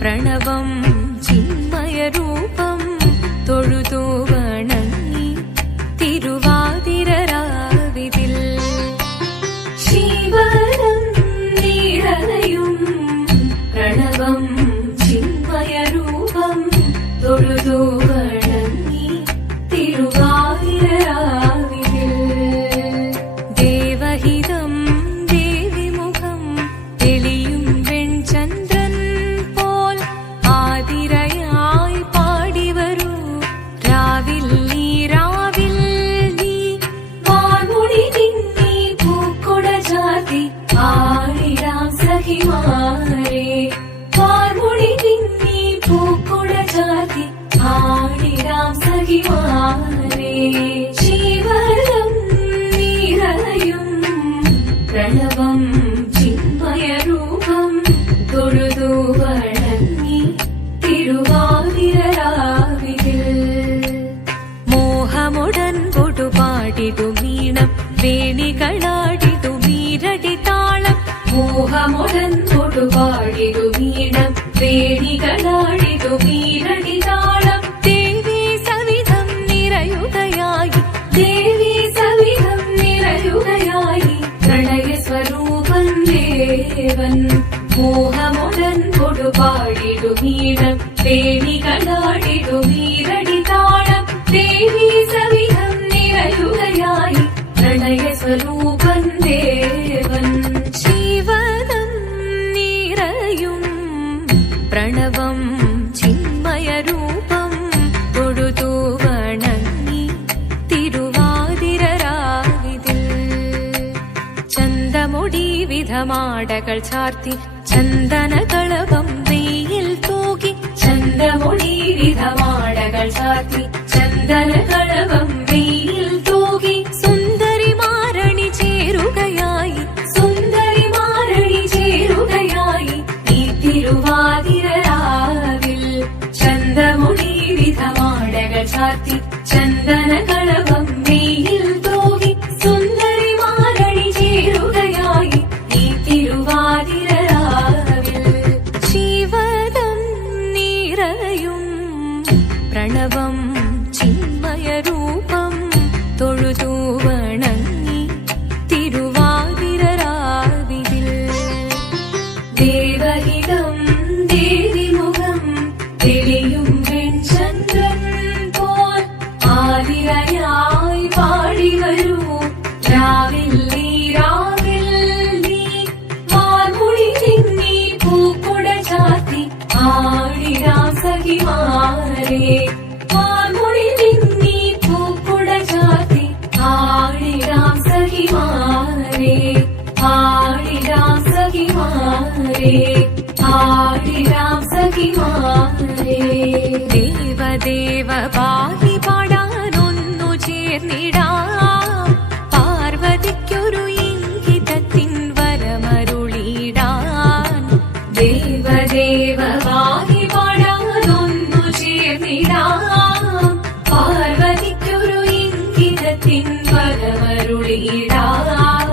പ്രണവം ചിന്മയരൂപം തൊഴുതു വണങ്ങി തിരുവാതിരരാവിതിൽ ശിവനം നിറയും പ്രണവം ചിന്മയരൂപം തൊഴുതു വണങ്ങി തിരുവാതിരരാവിതിൽ ദേവഹിതം ദേവിമുഖം തെളിയും വെൺചന്ദ്രൻ പോൽ ആതിരയായി പാടിവരൂ രാവിൽ നീ വാർമുടി തിന്നി പൂക്കൊട ചാർത്തി ആടിടാം സഖിമാരെ വാർമുടി തിന്നി പൂക്കൊട ചാർത്തി ആടിടാം സഖിമാരെ ശിവനം നിറയും പ്രണവം ചിന്മയരൂപം തൊഴുതു വണങ്ങി തിരുവാതിരരാവിതിൽ മോഹമുടൻ കൊടുപാടിതു മീണം വേണികളാടിതു മീരടി താളം മോഹമുടൻ കൊടുപാടിതു മീണം വേണികളാടിതു മീരടി താളം ദേവി സവിധം നിറയുകയായി ദേവി സവിധം നിറയുകയായി പ്രണയ സ്വരൂപൻ ദേവൻ മോഹമുടൻ കൊടുപാടിതു മീണം വേണികളാടിതു മീരടി താളം ദേവി സവിധം നിറയുകയായി പ്രണയ സ്വരൂപൻ ദേവൻ ശിവനം നിറയും പ്രണവം ചിന്മയരൂപം തൊഴുതു വണങ്ങി തിരുവാതിരരാവിതിൽ ചന്തമുടി വിധമാടകൾ ചാർത്തി ചന്ദനകളവം വെയിൽ തൂകി ചന്തമുടി വിധമാടകൾ ചാർത്തി ചന്ദനകളവം വെയിൽ തൂകി സുന്ദരിമാരണി ചേരുകയായി സുന്ദരിമാരണി ചേരുകയായി ഈ തിരുവാതിരരാവിൽ ചന്തമുടി വിധമാടകൾ ചാർത്തി ചന്ദനകളവം വെയിൽ തൂകി സുന്ദരിമാരണി ചേരുകയായി ഈ തിരുവാതിരരാവിൽ ശിവനം നിറയും പ്രണവം ചിന്മയരൂപം തൊഴുതു വണങ്ങി തിരുവാതിരരാവിതിൽ ദേവഹിതം ദേവിമുഖം തെളിയും വെൺചന്ദ്രൻ പോൽ ആതിരയായി പാടിവരൂ രാവിൽ നീ വാർമുടി തിന്നി പൂക്കൊട ചാർത്തി ആടിടാം സഖിമാരെ വാർമുടി തിന്നി പൂക്കൊട ചാർത്തി ആടിടാം സഖിമാരെ ആടിടാം സഖിമാരെ ആടിടാം സഖിമാരെ ദേവദേവ പാഹി പാടാനൊന്നു ചേർന്നിടാം പാർവതിക്കൊരു ഇംഗിതത്തിൻ വരമരുളിടാൻ ദേവദേവ പാഹി പാടാനൊന്നു ചേർന്നിടാം പാർവതിക്കൊരു ഇംഗിതത്തിൻ വരമരുളിടാൻ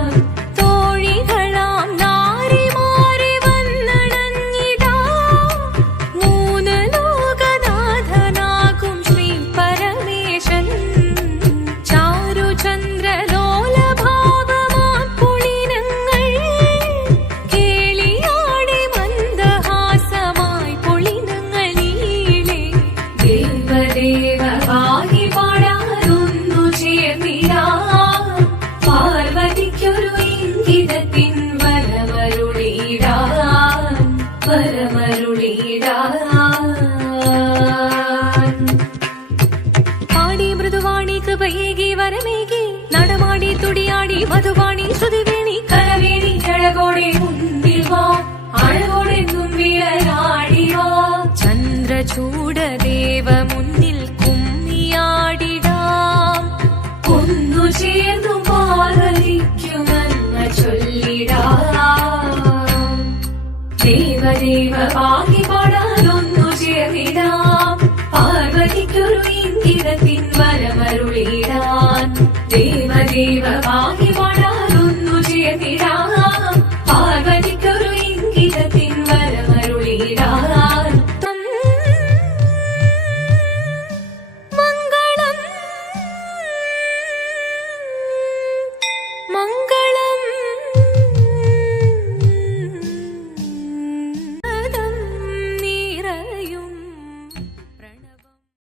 തോഴികളാം നാരിമാരെ വന്നണഞ്ഞിടാം മൂന്ന് ലോകനാഥനാകും ശ്രീ പരമേശൻ ചാരുചന്ദ്രലോലഭാവമാം പുളിനങ്ങൾ കേളിയാടി മന്ദഹാസമായി പുളിനങ്ങൾ നീളെ ദേവദേവ പാഹി പാടാനൊന്നു ചേർന്നിടാം പാർവതിക്കൊരു ഇംഗിതത്തിൻ വരമരുളിടാൻ പാടി മൃദുവാണി കൃപയേകി വരമേകി നടമാടി തുടിയാടി മധുവാണി ശ്രുതിവേണി കരവേണി അഴകോടെ മുൻപിൽ വാ അഴകോടെ തുമ്പിളയാടി വാ ചന്ദ്രചൂടദേവ മുന്നിൽ കുമ്മിയാടിടാം ഒന്നു ചേർന്നു പാർവതിക്കുമെന്ന് ചൊല്ലിടാം ദേവദേവ പാഹി പാടാനൊന്നു ചേർന്നിടാം പാർവതിക്കൊരു ഇംഗിതത്തിൻ വരമരുളിടാൻ ദേവദേവ പാഹി